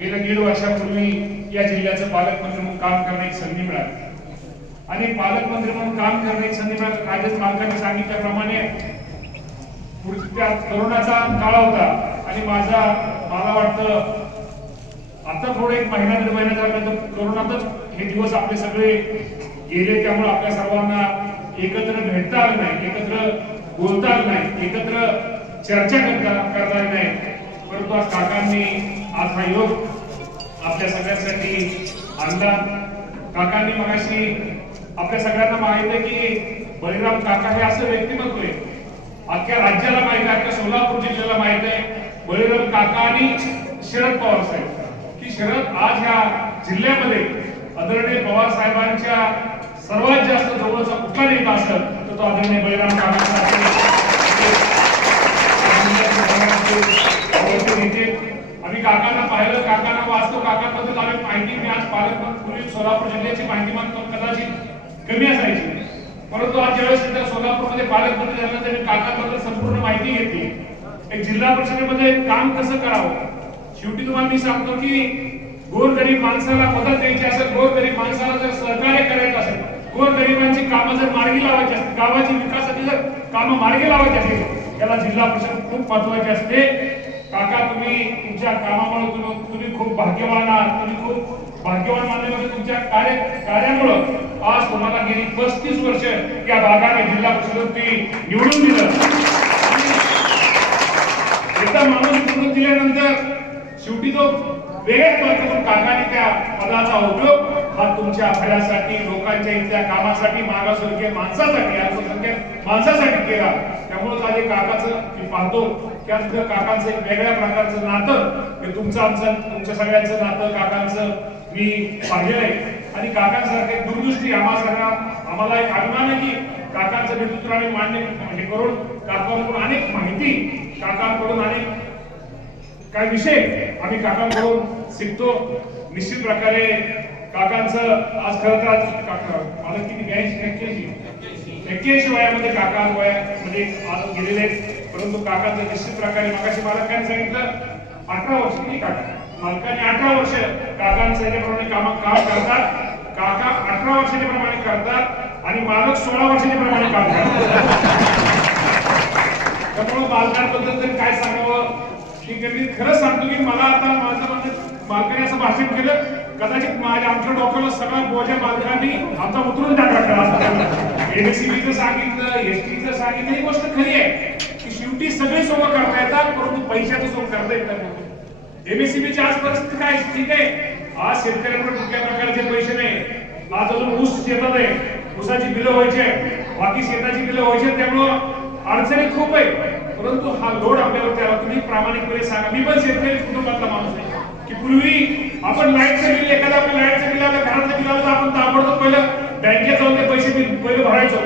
गेल्या 1.5 वर्षापूर्वी या जिल्ह्याचं पालकमंत्री म्हणून काम करण्याची संधी मिळाली आणि पालकमंत्री म्हणून काम करण्याची संधी मिळाली. राजेश मालकांनी सांगितल्याप्रमाणे त्या कोरोनाचा काळ होता आणि मला वाटतं आता थोडं 1 महिना 1.5 महिना झाल्यानंतर कोरोनातच हे दिवस आपले सगळे गेले. त्यामुळे आपल्या सर्वांना एकत्र भेटता आलं नाही, एकत्र बोलता आलं नाही, एकत्र चर्चा करता आली नाही. परंतु आज काकांनी आज हा योग आपल्या सगळ्यांसाठी आणला. काकांनी मगाशी आपल्या सगळ्यांना माहिती आहे की बळीराम काका हे असं व्यक्तिमत्व आहे, अख्ख्या राज्याला माहिती आहे, अख्ख्या सोलापूर जिल्ह्याला माहिती आहे बळीराम काका आणि शरद पवार साहेब, की शरद आज ह्या जिल्ह्यामध्ये आदरणीय पवार साहेबांच्या सर्वात जास्त जवळचा कुठला नेता असेल तर तो आदरणीय बळीराम काका नेते. आम्ही काकांना पाहिलं, काकांना वाचतो, काकांबद्दल आम्ही माहिती मी आज पालकमंत्री सोलापूर जिल्ह्याची माहिती मागतो कदाचित कमी असायची, परंतु आज ज्यावेळेस सोलापूरमध्ये पालकमंत्री झाल्यानंतर मी काकांबद्दल संपूर्ण माहिती घेतली. एक जिल्हा परिषदेमध्ये काम कसं करावं. शेवटी तुम्हाला मी सांगतो की गोरगरीब माणसाला मदत द्यायची असेल, गोरगरीब माणसाला जर सहकार्य करायचं असेल, गोरगरिबांची कामं जर मार्गी लावायची असतील, गावाची विकासाची जर कामं मार्गी लावायची असेल त्याला जिल्हा परिषद खूप महत्वाची असते. काका तुम्ही तुमच्या कामामुळे तुम्ही खूप भाग्यवान आहात, तुम्ही खूप भाग्यवान मानल्यामध्ये तुमच्या कार्यामुळे आज तुम्हाला गेली 35 वर्ष या भागाने जिल्हा परिषदेत निवडून दिलं. एकदा माणूस निवडून दिल्यानंतर शेवटी तो वेगळ्याच पद्धतीने काकाने त्या पदाचा उपयोग हा तुमच्या फळ्यासाठी, लोकांच्या इथल्या कामासाठी, मागासवर्गीय माणसासाठी, अल्पसंख्याक माणसासाठी केला. त्यामुळे आज काकाचं मी पाहतो त्यानंतर काकांचं एक वेगळ्या प्रकारचं नातं हे तुमच्या सगळ्यांचं नातं काकांचं मी पाहिलेलं आहे. आणि काकांसारखे दूरदृष्टी आम्हाला एक अभिमान आहे की काकांचं नेतृत्व आम्ही मान्य हे करून काकांकडून अनेक माहिती, काकांकडून अनेक काय विषय आम्ही काकांकडून शिकतो. निश्चित प्रकारे काकांचं आज खरं तर मला किती 81 वयामध्ये काका वयामध्ये आज गेलेले आहेत. परंतु काकांचं निश्चित प्रकारे मगाशी मालकांनी सांगितलं 18 वर्ष नाही काका मालकांनी 18 वर्ष काकांचं याप्रमाणे काम करतात. काका 18 वर्षाच्या प्रमाणे करतात आणि मालक 16 वर्षाच्या प्रमाणे काम करतात. त्यामुळे मालकांबद्दल तर काय सांगावं की मी खरंच सांगतो की मला आता मालकाने असं भाषण केलं कदाचित आमच्या डोक्याला सगळा बोजा मालकांनी आमचा उतरून टाकला. एमएससीबीचं सांगितलं, एसटीचं सांगितलं, ही गोष्ट खरी आहे की शेवटी सगळे सोबत करता येतात परंतु पैशाचं सोबत करता येत नाही. एमएससीबीची आज परिस्थिती काय ठीक आहे, आज शेतकऱ्यांकडे कुठल्या प्रकारचे पैसे नाही, आज अजून ऊस शेतात आहे, ऊसाची बिलं व्हायची, बाकी शेताची बिलं व्हायची, त्यामुळं अडचणी खूप आहे. परंतु हा लोड आपल्याला त्याला तुम्ही प्रामाणिकपणे सांगा. मी पण शेतकरी कुटुंबातला माणूस आहे की पूर्वी आपण लाईटचं बिल, एखादा आपलं लाईटचं बिल आलं, घरातलं बिल आलं, आपण ताबडतोब पहिलं बँकेत जाऊन ते पैसे पहिले भरायचो.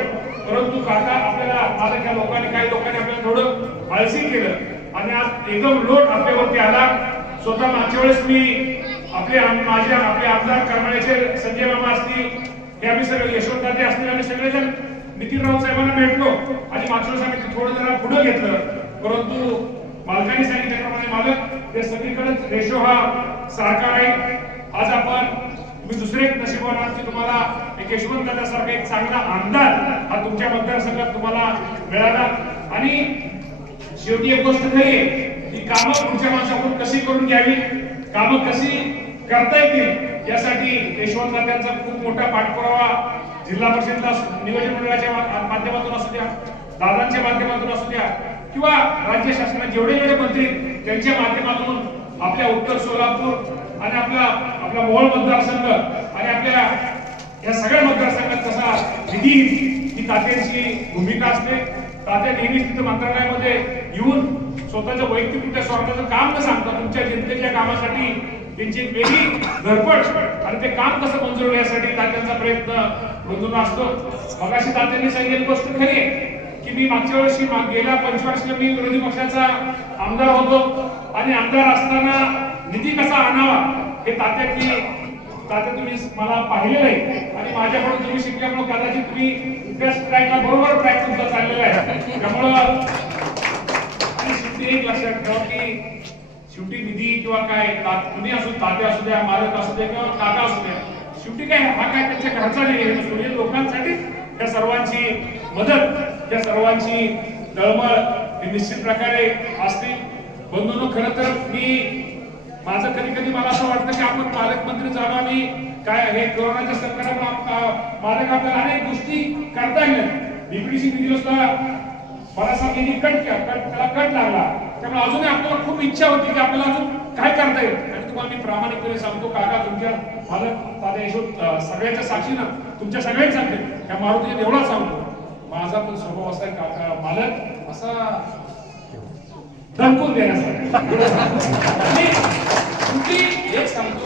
परंतु काका आपल्याला माझ्या लोकांनी, काही लोकांनी आपल्याला थोडं आळसी केलं आणि आज एकदम लोड आपल्यावरती आला. स्वतः मागच्या वेळेस मी आपले आमदार करमाळ्याचे संजय मामा असतील, हे आम्ही सगळे यशवंतदादा असतील, आम्ही सगळेजण नितीन राऊत साहेबांना भेटलो आणि मागच्या वेळेस आम्ही थोडं जरा पुढे घेतलं. परंतु मालकांनी सांगितल्याप्रमाणे मालक ते सगळीकडे रेशो हा सारखा आहे. आज आपण तुम्ही दुसरे नशीबवान आहात की तुम्हाला एक यशवंत दादासारखा एक चांगला आमदार हा तुमच्या मतदारसंघात तुम्हाला मिळाला. आणि शेवटी एक गोष्ट खरी आहे की कामं पुढच्या माणसाकडून कशी करून घ्यावी, कामं कशी करता येतील यासाठी यशवंत दादांचा खूप मोठा पाठपुरावा जिल्हा परिषदेला नियोजन मंडळाच्या माध्यमातून असू द्या, दादांच्या माध्यमातून असू द्या किंवा राज्य शासनाचे जेवढे मंत्री त्यांच्या माध्यमातून आपल्या उत्तर सोलापूर आणि आपला मोहोळ मतदारसंघ आणि आपल्या या सगळ्या मतदारसंघात कसा निधी ही तात्यांची भूमिका असते. तात्या नेहमीच तिथं मंत्रालयामध्ये येऊन स्वतःच्या वैयक्तिक स्वार्थाचं काम न सांगता तुमच्या जनतेच्या कामासाठी त्यांची वेगळी धडपड आणि ते काम कसं मंजूर होण्यासाठी तात्यांचा प्रयत्न रोजून असतो. मगाशी तात्यांनी सांगितलेली गोष्ट खरी आहे की मी मागच्या वर्षी गेल्या 25 वर्षाला मी विरोधी पक्षाचा आमदार होतो आणि आमदार असताना निधी कसा आणावा हे तात्या तुम्ही मला पाहिलेलं आहे आणि माझ्याकडून तुम्ही शिकल्यामुळे कदाचित तुम्ही त्या ट्रॅकला बरोबर ट्रॅक तुमचा चाललेला आहे. त्यामुळं एक लक्षात ठेवा की शेवटी निधी किंवा काय कुणी असू, तात्या असू द्या, मालक असू द्या किंवा काका असू द्या, शेवटी काय हा काय त्यांच्या घरचा नाही नसतो. म्हणजे लोकांसाठी त्या सर्वांची मदत, या सर्वांची तळमळ हे निश्चित प्रकारे असते. बंधूंनो, खरं तर माझं कधी कधी मला असं वाटतं की आपण पालकमंत्री झालो आणि काय हे कोरोनाच्या संकटात मालक आपल्याला अनेक गोष्टी करता येईल. बीपीडीसी दिवसला बराचसा निधी त्याला कट लागला, त्यामुळे अजूनही आपल्याला खूप इच्छा होती की आपल्याला अजून काय करता येईल. आणि तुम्हाला मी प्रामाणिकपणे सांगतो काका, तुमच्या मालक तात्या यशवंत सगळ्यांच्या साक्षीनं तुमच्या सगळ्यांनी सांगते, त्या मारुतीने एवढा सांगतो, माझा पण स्वभाव असा आहे काका मालक असा दणकून देण्यासाठी. एक सांगतो,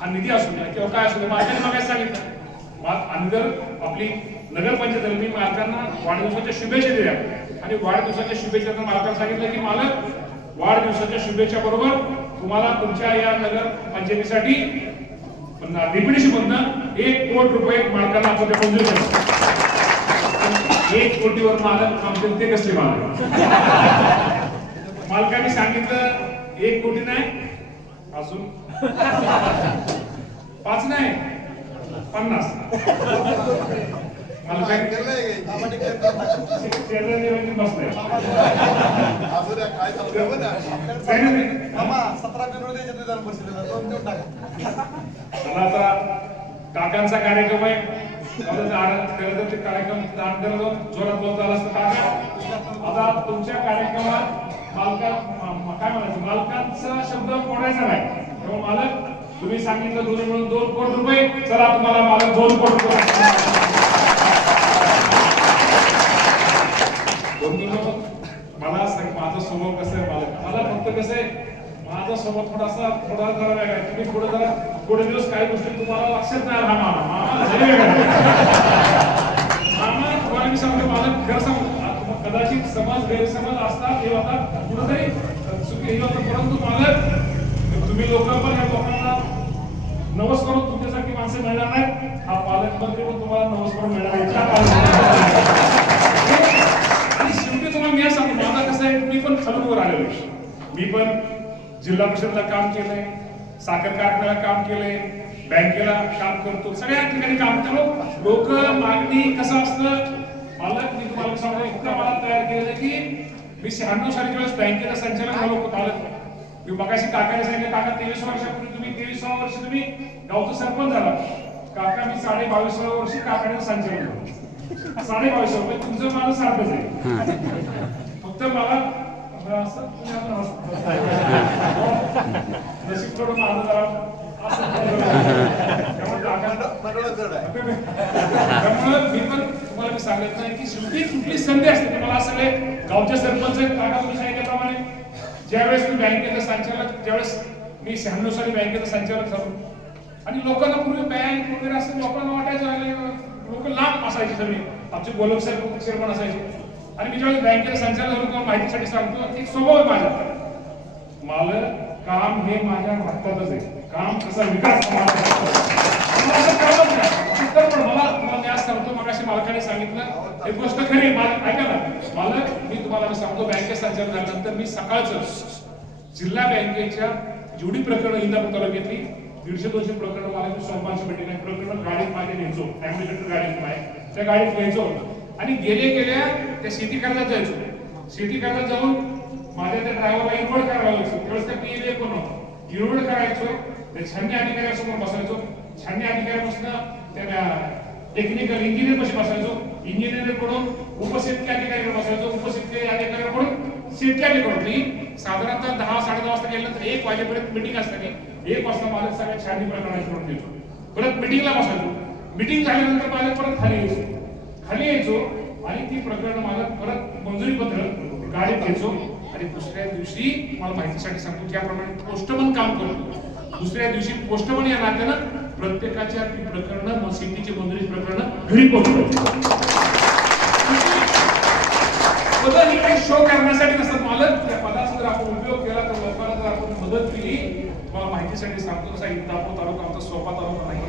हा निधी असू द्या किंवा काय असू द्या, माझ्याने मग सांगितलं अनगर आपली नगरपंचायत मी मालकांना वाढदिवसाच्या शुभेच्छा दिल्या आणि वाढदिवसाच्या शुभेच्छा मालकांना सांगितलं की मालक वाढदिवसाच्या शुभेच्छा बरोबर तुम्हाला तुमच्या या नगर पंचायतीसाठी बीपीडीसी मधनं 1 कोटी रुपये मालकांना आपण मंजूर केलं. 1 कोटीवर मालक आमचे ते कसले मालक? मालकांनी सांगितलं 1 कोटी नाही, अजून 5 नाही, 50. काकांचा कार्यक्रम आहे, कार्यक्रम जोरात बोलता आला असतं. आता तुमच्या कार्यक्रमात काय म्हणायचं, मालकांचा शब्द मोडायचा नाही. तेव्हा मालक तुम्ही सांगितलं दोन्ही मिळून 2 कोटी रुपये, चला तुम्हाला मालक 2 कोटी रुपये. मला सांग माझा स्वभाव कसा आहे मालक, मला फक्त कसं आहे माझा स्वभाव थोडा जरा वेगळा आहे. तुम्ही थोडे दिवस काही गोष्टी तुम्हाला लक्षात नाही आला. मामा तुम्हाला मी सांगतो मालक खरं सांगतो, कदाचित समज गैरसमज असतात हे होतात कुठेतरी चुकी होतं, परंतु मालक तुम्ही लोक पण या लोकांना नवस करून तुमच्यासारखी माणसं मिळणार नाहीत. हा पालकमंत्री पण तुम्हाला नवस करून मिळणार आहे. आणि शेवटी तुम्हाला मी सांगतो माझा कसं आहे, मी पण खालून वर आलेलो आहे. मी पण जिल्हा परिषदला काम केलंय, साखर कारखान्याला काम केलंय, बँकेला काम करतो, सगळ्या ठिकाणी काम करतो. लोक मागणी कसं असतं मालक, मी तुम्हाला सांगतो इतकं मला तयार केलं की मी 96 साली ज्यावेळेस बँकेला संचालक झालो पालक, मी मगाशी काकाने सांगितलं काका 23 वर्षापूर्वी तुम्ही 23व्या वर्षी तुम्ही गावचा सरपंच झाला. काका मी 22.5व्या वर्षी काकाने संचालक झालो. 22.5 रुपये तुमचं माझं सारखंच आहे, फक्त मला असं नशीब थोडं माझं जरा त्यामुळे मी पण तुम्हाला सांगत नाही की शेवटी कुठली संधी असते. मला सगळे गावचे सरपंच काका तुम्ही सांगितल्याप्रमाणे ज्यावेळेस मी बँकेचं संचालक, ज्यावेळेस मी 96 साली बँकेचं संचालक झालो आणि लोकांना पूर्वी बँक वगैरे असं लोकांना वाटायचं, लोक लांब असायचे सगळे, आमचे गोलक चेअरमन असायचे. आणि मी ज्यावेळेस बँकेचं संचालक झालो तुम्हाला माहितीसाठी सांगतो, एक स्वभाव आहे माझा, मला काम हे माझ्या रक्तातच आहे. काम कसा विकास पण मला तुम्हाला सांगतो, मगाशी मालकाने सांगितलं एक गोष्ट खरी ऐका ना मालक, मी तुम्हाला सांगतो बँकेत संचालक झाल्यानंतर मी सकाळचं जिल्हा बँकेच्या जेवढी प्रकरणं इंदापूर तालुक्यातली 150-200 प्रकरणं मला मी सोमवारची मीटिंग आहे, प्रकरण गाडीत माझे न्यायचो, ॲम्ब्युलन्स गाडीत आहे त्या गाडीत न्यायचो आणि गेल्या त्या शेती करायला जायचो. शेती करायला जाऊन माझ्या त्या ड्रायव्हरला इन्व्हर्ट करायला लावायचो. त्यावेळेस त्या पीएलए पण होतं, इन्व्हर्ट करायचो, त्या छाननी अधिकाऱ्यासमोर बसायचो, छाननी अधिकाऱ्यापासून त्या टेक्निकल इंजिनियर पाशी बसायचो, इंजिनियर कडून उपशेतकी अधिकाऱ्याकडे बसायचो, उपशेतकी अधिकाऱ्याकडून शेतकी अधिकारी साधारणतः 10-10:30 वाजता गेल्यानंतर 1 वाजेपर्यंत मीटिंग असताना 1 वाजता मालक सगळ्या छाननी प्रकरणाची नोंद द्यायचो. परत मीटिंगला बसायचो, मीटिंग झाल्यानंतर मालक परत खाली यायचो आणि ती प्रकरण मालक परत मंजुरी पत्र गाडीत घ्यायचो आणि दुसऱ्या दिवशी मला माहितीसाठी सांगतो त्याप्रमाणे पोस्टमन काम करतो. दुसऱ्या दिवशी पोस्टमन या नात्यानं प्रत्येकाच्या ती प्रकरणं शेतीची मंजुरी प्रकरणं घरी पोहोचवायची. पद ही काही शो करण्यासाठी नसतात मालक, त्या पदाचा जर आपण उपयोग केला तर लोकांना जर आपण मदत केली, मला माहितीसाठी सांगतो तसा इंदापूर तालुका आमचा सोपा तालुका नाही,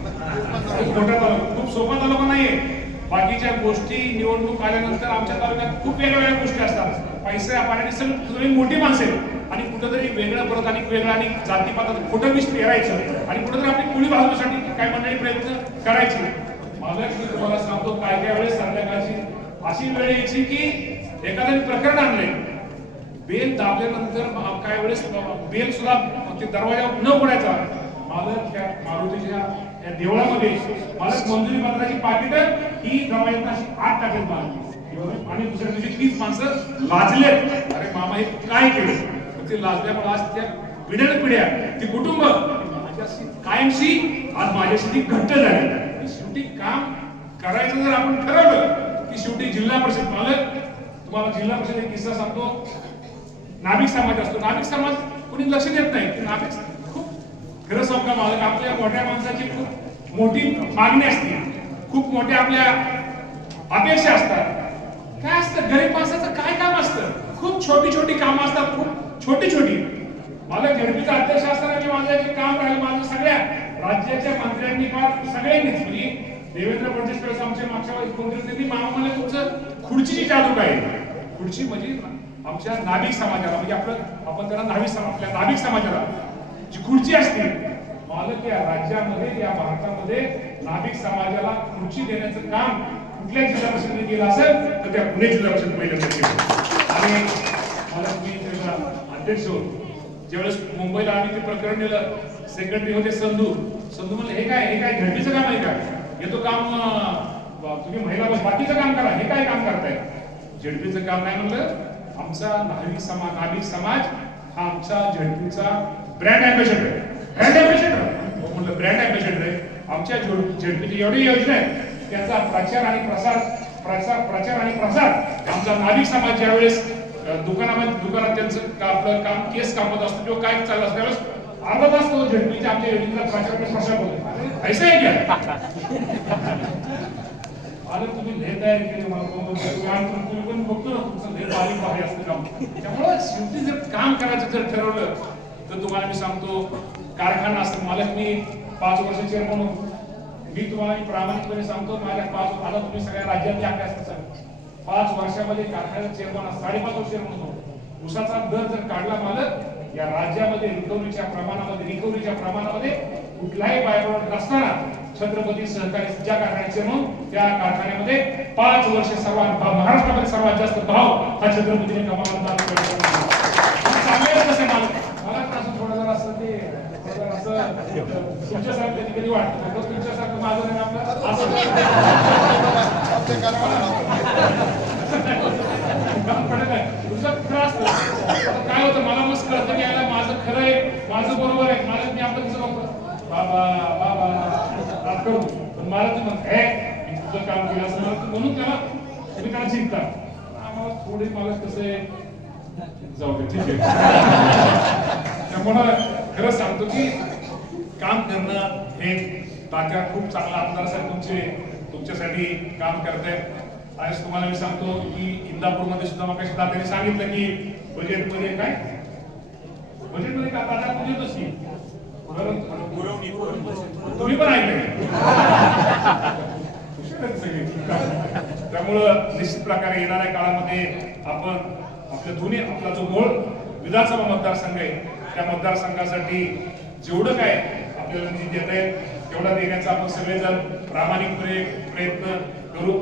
मोठा तालुका खूप सोपा तालुका नाहीये. बाकीच्या गोष्टी निवडणूक आल्यानंतर आमच्या तालुक्यात खूप वेगवेगळ्या गोष्टी असतात, पैसे पाण्याने सगळी मोठी माणसे आणि कुठेतरी वेगळं परत आणि वेगळं आणि जातीपातात खोटं विष पेरायचं आणि कुठेतरी आपली कुळी भाजवण्यासाठी काय मंडळी प्रयत्न करायचे. मला मी तुम्हाला सांगतो काय काय वेळेस संध्याकाळची अशी वेळ यायची की एखाद्याने प्रकरण आणले, बेल दाबल्यानंतर काय वेळेस बेल सुद्धा ते दरवाजा न उघडायचा. मालक त्या मारुतीच्या या देवळामध्ये मालक मंजुरी पत्राची पाकिट ही दरवाजात अशी आत टाकेल मालक आणि दुसऱ्या दिवशी तीच माणसं लाजलेत, अरे मामा हे काय केलं. ते लाजल्यामुळे आज त्या पिढ्या ती कुटुंब माझ्याशी कायमशी आज माझ्याशी ती घट्ट झाली. शेवटी काम करायचं जर आपण ठरवलं की शेवटी जिल्हा परिषद मालक, तुम्हाला जिल्हा परिषद एक किस्सा सांगतो. नाभिक समाज असतो, नाभिक समाज कोणी लक्ष देत नाही. नाभिक खूप खरं सांगू का मालक, आपल्या मोठ्या माणसाची खूप मोठी मागणी असते, खूप मोठ्या आपल्या अपेक्षा असतात. काय असतं गरीब माणसाचं काय काम असतं, खूप छोटी कामं असतात, खूप छोटी. मला झडपीचा अध्यक्ष असताना मी माझं जे काम राहिलं माझं सगळ्या राज्याच्या मंत्र्यांनी फार सगळ्यांनीच म्हणजे देवेंद्र फडणवीस आमच्या मागच्या मुख्यमंत्री मामा मला तुमचं खुर्चीची जादू काय. खुर्ची म्हणजे आमच्या नाभिक समाजाला म्हणजे आपण त्याला आपल्या नाभिक समाजाला जी खुर्ची असते मालक या राज्यामध्ये या भारतामध्ये नाभिक समाजाला खुर्ची देण्याचं काम कुठल्या जिल्हा परिषदेने केलं असेल तर त्या पुणे जिल्हा परिषद पहिल्यांदा केलं. आणि मला मी त्याला अध्यक्ष होतो ज्यावेळेस मुंबईला आम्ही ते प्रकरण दिलं, सेक्रेटरी होते संधू म्हणले हे काय झडपीचं काम आहे का, हे तो काम तुम्ही महिला बाकीचं काम करा, हे काय काम करताय. झडपीचं काम नाही म्हणलं, आमचा नाभिक समाज हा आमचा झडपीचा ब्रँड अँबॅसेडर म्हणलं ब्रँड अँबॅसेडर आहे. आमच्या झडपीची एवढी योजना आहे त्याचा प्रचार आणि प्रसार आमचा नाभिक समाज ज्यावेळेस दुकानात त्यांचं आपलं काम केस कामत असतं किंवा काय चाललं असतं त्यावेळेस अर्धा तास तो झडपीच्या आमच्या योजनेचा प्रचार होतो. ऐसा आहे क्या आलं तुम्ही लय तयारी केली तुम्ही पण बघतो ना तुमचं लय बारीक भारी असतं काम. त्यामुळे शेवटी जर काम करायचं जर ठरवलं तर तुम्हाला मी सांगतो कारखाना असतं. मालक मी 5 वर्ष चेअरमन होतो. मी तुम्हाला प्रामाणिकपणे सांगतो माझ्या 5 आता तुम्ही सगळ्या राज्यातले आकडे असतात 5 वर्षामध्ये कारखान्याचा चेअरमन 5.5 वर्ष चेअरमन होतो. ऊसाचा दर जर काढला मालक या राज्यामध्ये रिकव्हरीच्या प्रमाणामध्ये कुठलाही बायप्रोडक्ट नसताना छत्रपती सहकारी ज्या कारखान्याचे म्हणून त्या कारखान्यामध्ये 5 वर्ष महाराष्ट्रामध्ये सर्वात जास्त भाव हा छत्रपतीने कमावला. कसं मला असं थोडं जरा असं ते असं तुमच्यासारखं कधी वाटतं तुमच्यासारखं माझं नाही आपलं काय होतं मला मस्त कळतं की याला माझं खरं आहे माझं बरोबर आहे मला मी आपलं कसं बघतो बाबा करू पण मला तू म्हणत मी तुझं काम केलं असं मला म्हणून तुम्ही त्याला चिंता आम्हाला थोडी मला कसं आहे जाऊ दे ठीक आहे. त्यामुळं खरं सांगतो की काम करणं हे तात्या खूप चांगला आमदार साहेब तुमच्यासाठी काम करतायत. आज तुम्हाला मी सांगतो की इंदापूरमध्ये सुद्धा मग तात्याने सांगितलं की बजेटमध्ये काय तात्या पुरवतच नाही तुम्ही पण ऐकलं त्यामुळं निश्चित प्रकारे येणाऱ्या काळामध्ये आपण आपल्या दोन्ही आपला जो मूळ विधानसभा मतदारसंघ आहे त्या मतदारसंघासाठी जेवढं काय आपल्याला निधी देत आहे तेवढा देण्याचा आपण सगळेजण प्रामाणिकपणे प्रयत्न करू.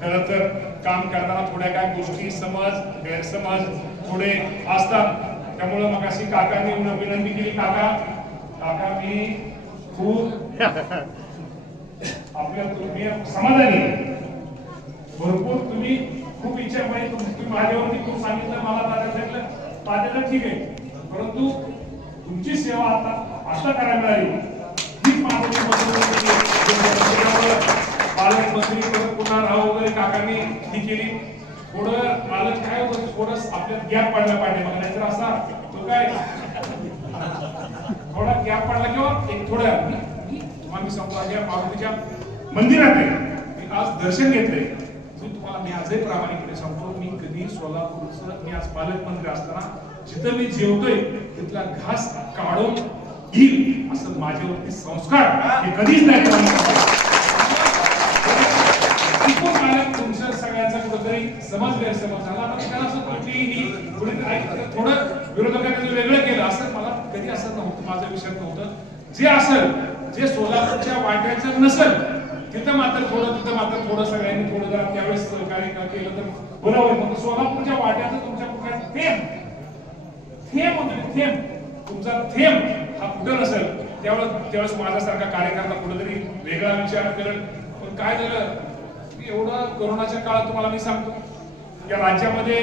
खरं तर काम करताना थोड्या काय गोष्टी गैरसमज थोडे असतात. त्यामुळं मग अशी काकांनी विनंती केली काका मी खूप आपल्या तुम्ही समाधानी भरपूर तुम्ही खूप इच्छा पाहिजे तुम्ही माझ्यावरती खूप सांगितलं मला तात्याला ठीक आहे परंतु तुमची सेवा आता करायला मिळाली हीच पालकमंत्री पुन्हा राव वगैरे काकांनी ही केली. थोडं मालक काय होतं थोडं आपल्यात गॅप पडला पाहिजे मग नाहीतर असा तो काय थोडा गॅप पडला किंवा एक थोड्या तुम्हाला मी सांगतो या मारुतीच्या मंदिरात मी आज दर्शन घेतलंय. तुम्हाला मी आजही प्रामाणिकपणे सांगतो मी कधी सोलापूरचं मी आज पालकमंत्री असताना जिथं मी जेवतोय तिथला घास काढून घेईल असं माझ्यावरती संस्कार हे कधीच नाही. तुमच्या सगळ्यांचा कुठेतरी कुठेतरी समज गैरसमज झाला. आता त्याला असं कुठलीही थोडं विरोधकांनी वेगळं केलं असं मला कधी असं नव्हतं, माझा विषय नव्हतं. जे असेल, जे सोलापूरच्या वाट्याचं नसेल तिथं मात्र थोडं सगळ्यांनी थोडं जरा त्यावेळेस सहकार्य केलं तर बरं होईल. पण सोलापूरच्या वाट्याचं तुमच्या कुठल्या थेंब तुमचा थेंब हा कुठं नसेल त्यावेळेस माझ्यासारखा कार्यकर्ता कुठेतरी वेगळा विचार करेल. पण काय झालं, एवढं कोरोनाच्या काळात तुम्हाला मी सांगतो, या राज्यामध्ये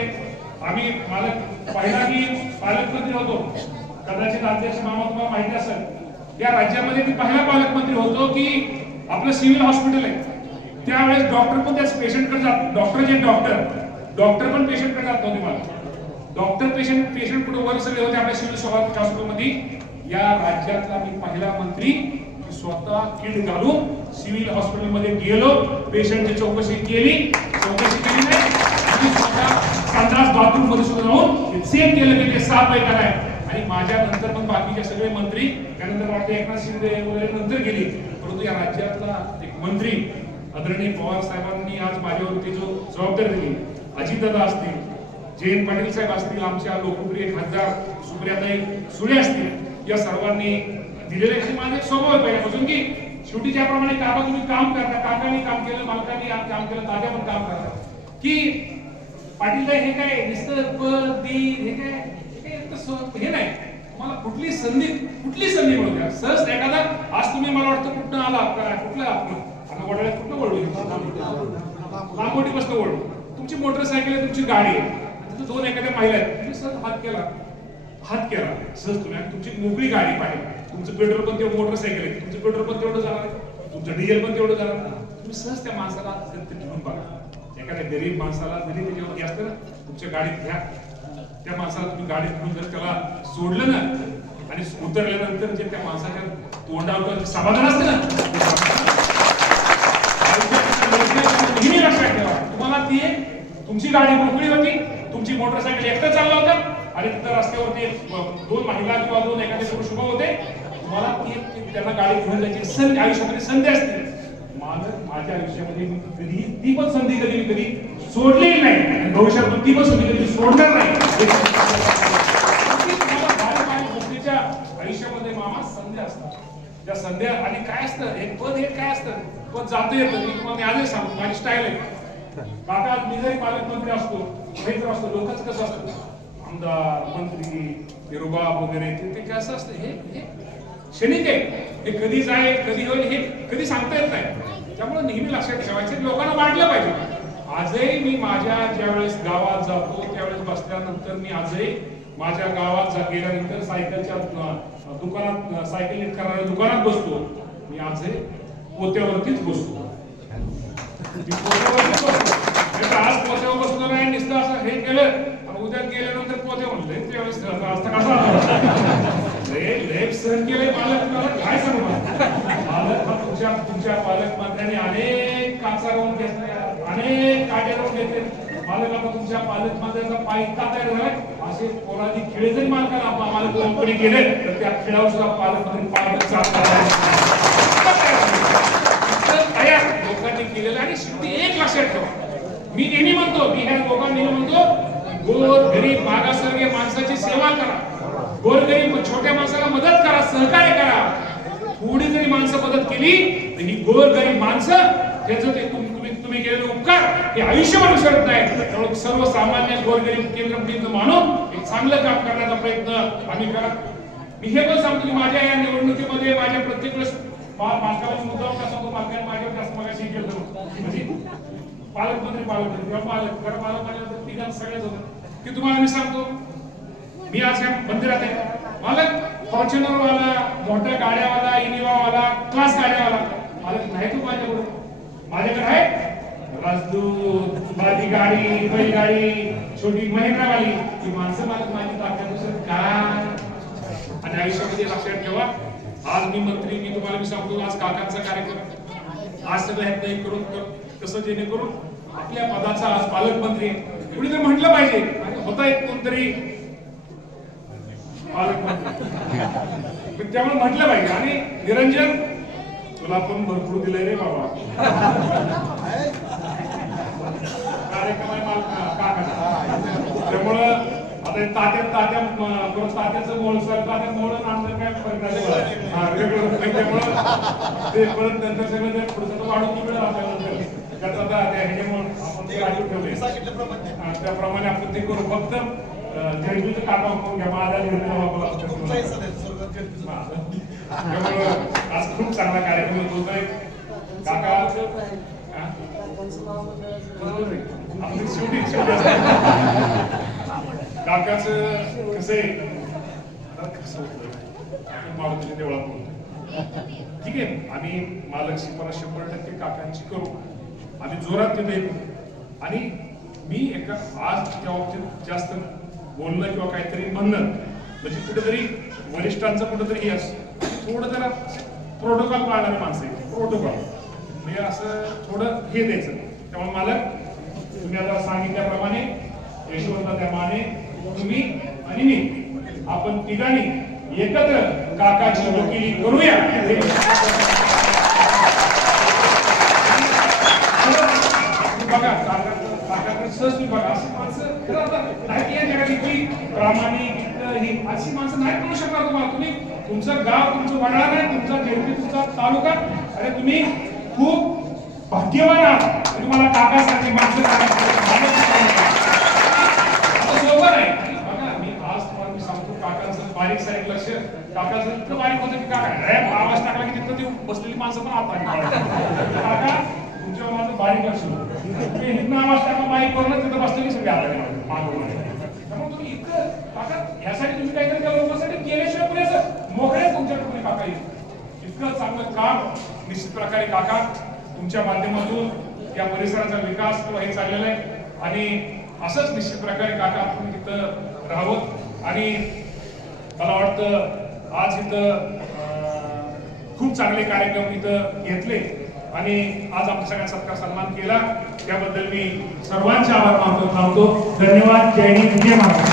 मला पहिला मी पालकमंत्री होतो. कदाचित अध्यक्ष मामा तुम्हाला माहिती असेल, या राज्यामध्ये मी पहिला पालकमंत्री होतो की आपलं सिव्हिल हॉस्पिटल आहे त्यावेळेस डॉक्टर पण त्याच पेशंटकडे जात, डॉक्टर पण पेशंटकडे जात नव्हते. मला डॉक्टर पेशंट कुठे वर सगळे होते आपल्या सिव्हिल हॉस्पिटलमध्ये. या राज्यातला मी पहिला मंत्री स्वतः किट घालून सिव्हिल हॉस्पिटलमध्ये गेलो, पेशंटची चौकशी केली नाही, स्वतः संडास बाथरूम मध्ये सुद्धा जाऊन चेक केलं की ते साफ आहे का नाही. आणि माझ्या नंतर पण बाकीचे सगळे मंत्री, त्यानंतर वाटते एकनाथ शिंदे वगैरे नंतर गेली, परंतु या राज्यातला एक मंत्री आदरणीय पवार साहेबांनी आज माझ्यावरती जो जबाबदारी दिली, अजितदादा असतील, जयंत पाटील साहेब असतील, आमच्या लोकप्रिय खासदार सुप्रियाताई सुळे असतील, या सर्वांनी दिलेले माझे स्वभाव आहे पहिल्यापासून की शेवटी ज्याप्रमाणे काका तुम्ही काम करता, काकांनी काम केलं, मालकांनी काम केलं, तात्या पण काम करतात की पाटील हे काय नुसतं पद हे काय हे नाही. मला कुठली संधी मिळू द्या. सहज एखादा आज तुम्ही मला वाटतं कुठं आला, कुठलं आता वडळ्यात कुठं वळू, लांबोटी बसलं वळू, तुमची मोटरसायकल आहे, तुमची गाडी आहे, तिथे दोन एखाद्या महिला आहेत, तुम्ही सहज हात केला सहज तुम्ही, तुमची मोकळी गाडी पाहिजे, तुमचं पेट्रोल पण तेवढं, मोटरसायकल आहे तुमचं पेट्रोल पण तेवढं जाणार, तुमचं डिझेल पण तेवढं जाणार, तुम्ही सहज त्या माणसाला घेऊन बघा. एखाद्या गरीब माणसाला जरी त्याच्यावरती असतं ना, तुमच्या गाडीत घ्या, त्या माणसाला तुम्ही गाडीत घेऊन जर त्याला सोडलं ना आणि उतरल्यानंतर जे त्या माणसाच्या तोंडावर समाधान असतं ना, नेहमी लक्षात ठेवा. तुम्हाला ती तुमची गाडी मोकळी होती, तुमची मोटरसायकल एकटं चालला होता आणि तिथं रस्त्यावरती दोन महिला किंवा दोन एखादे पुरुष उभा होते, तुम्हाला त्यांना गाडी घेऊन जायची संधी आयुष्यामध्ये संधी असते. माझ्या आयुष्यामध्ये कधी ती पण संधी कधी सोडलेली नाही आणि भविष्यात ती पण संधी कधी सोडणार नाही. नोकरीच्या आयुष्यामध्ये मामा संध्या असतात, त्या संध्या आणि काय असतं हे पद, हे काय असतं पद जातं येतं. मी तुम्हाला आजही सांगतो, माझी स्टाईल आहे. काका मी जरी पालकमंत्री असतो, मित्र असतो, लोकच कसं असतं, आमदार मंत्री रुबाब वगैरे ते कसं असतं, हे क्षणिक आहे, हे कधी जाईल कधी होईल हे कधी सांगता येत नाही. त्यामुळे नेहमी लक्षात ठेवायचं, लोकांना वाटलं पाहिजे. आजही मी माझ्या ज्यावेळेस गावात जातो त्यावेळेस बसल्यानंतर मी आजही माझ्या गावात गेल्यानंतर सायकलच्या दुकानात, सायकल करणाऱ्या दुकानात बसतो. मी आजही पोत्यावरतीच बसतो. आज पोत्यावर बसलो नाही, नुसतं असं हे केलं, उद्या गेल्यानंतर पोते म्हणले त्यावेळेस सहन केलंय पालक, काय सांगू पालक हा तुमच्या पालकमंत्र्यांनी अनेक काचा राहून घेतल्या, अनेक काटे राहून घेतले. मालकाला तुमच्या पालकमंत्र्यांचा पाय इतका तयार झालाय, असे पोरादी खेळ जरी मालकाला आम्हाला कंपनी केले तर त्या खेळावर सुद्धा पालकमंत्री तयार लोकांनी केलेलं. आणि शेवटी एक लक्षात ठेवा, मी नेहमी म्हणतो, मी ह्या लोकांनी म्हणतो, गोर गरीब मागासवर्गीय माणसाची सेवा करा, गोरगरीब छोट्या माणसाला मदत करा, सहकार्य करा. थोडी जरी माणसं मदत केली तर ही गोरगरीब माणसं त्याचं ते तुम्ही केलेले उपकार हे आयुष्यभर विसरत नाही. त्यामुळे सर्वसामान्य गोरगरीब केंद्रबिंदू मानून एक चांगलं काम करण्याचा प्रयत्न आम्ही करा. मी हे पण सांगतो की माझ्या या निवडणुकीमध्ये माझ्या प्रत्येक वेळेस मालकाला मुद्दाम कसा होतो, मालकाने माझ्यावर जास्त मागाशी केलं म्हणजे पालकमंत्री किंवा पालक तिघांना सगळ्याच होतं की तुम्हाला मी सांगतो, मी आज या मंदिरात आहे, मालक फॉर्च्युनर वाला, मोठ्या गाड्यावाला, इनिवावाला, क्लास गाड्यावाला मालक नाही तू माझ्याकडे. माझ्याकडे आहे राजदूत, माझी गाडी, बैलगाडी, छोटी महिंद्रावाली, ही माणसं मालक माझी ताकद काय. आणि आयुष्यामध्ये लक्षात ठेवा, आज मी मंत्री, मी तुम्हाला मी सांगतो, आज काकांचा कार्यक्रम, आज सगळं ह्यात नाही करून कसं जेणेकरून आपल्या पदाचा आज पालकमंत्री कुणीतरी म्हटलं पाहिजे, होता एक कोणतरी पालकमंत्री, त्यामुळे म्हटलं पाहिजे. आणि निरंजन तुला पण भरपूर दिलंय रे बाबा, कार्यक्रम आहे काकाचा. त्यामुळं आता तात्याचं मोळ सर तात्या मोळ आमचं काय फरक नाही. त्यामुळं ते परत नंतर सगळं ते पुढचं वाढून वेळ आपल्यानंतर त्याचा ह्याच्यामुळे आपण ते आठवण ठेवले त्याप्रमाणे आपण ते करू. फक्त झेडपीचं काका करून घ्या माझ्या आज खूप चांगला कार्यक्रम होतोय काका. आपली शेवटी काकाच कसं आहे मारुतीच्या देवळात बोलतो ठीक आहे. आम्ही महालक्ष्मीपणा 100% काकांची करू. आम्ही जोरात तिथे येतो आणि मी एका आज त्या बाबतीत जास्त बोलणं किंवा काहीतरी म्हणणं म्हणजे कुठेतरी वरिष्ठांचं कुठेतरी हे थोडं जरा प्रोटोकॉल पाळणारे माणसं आहे. प्रोटोकॉल म्हणजे असं थोडं हे द्यायचं. त्यामुळे मला तुम्ही आता सांगितल्याप्रमाणे यशवंत त्या माने तुम्ही आणि मी आपण तिघांनी एकत्र काकाची वकिली करूया. बघा काकाकडे सहज बघा असं माणसं खरं आता नाही या जगात इतकी प्रामाणिक ही अशी माणसं नाही करू शकणार तुम्हाला. तुम्ही तुमचं गाव तुमचं वडाळा नाही तुमचा जेवढी तुमचा तालुका अरे तुम्ही खूप भाग्यवान आहात. तुम्हाला काकासारखी माणसं सोबत आहे. बघा मी आज तुम्हाला मी सांगतो काकांचं बारीक सारीक लक्ष काकाचं इतकं बारीक होतं की काका आवाज टाकला की तिथं ती बसलेली माणसं पण आता काका तुमच्या माझं बारीक लक्ष होतं. इथं आवाज टाकला बारीक करूनच तिथं बसलेली सगळी आता त्यामुळे तुम्ही इतकं काका यासाठी तुम्ही काहीतरी त्या लोकांसाठी केल्याशिवाय पुरेसं मोकळे तुमच्याकडे काका येईल. इतकं चांगलं काम निश्चित प्रकारे काका तुमच्या माध्यमातून या परिसराचा विकास किंवा हे चाललेला आहे आणि असंच निश्चित प्रकारे काका आपण तिथं राहावं. आणि मला वाटतं आज इथं खूप चांगले कार्यक्रम इथं घेतले आणि आज आमच्या सगळ्या सत्कार सन्मान केला त्याबद्दल मी सर्वांचे आभार मानतो. थांबतो. धन्यवाद. जय हिंद. जय महाराष्ट्र.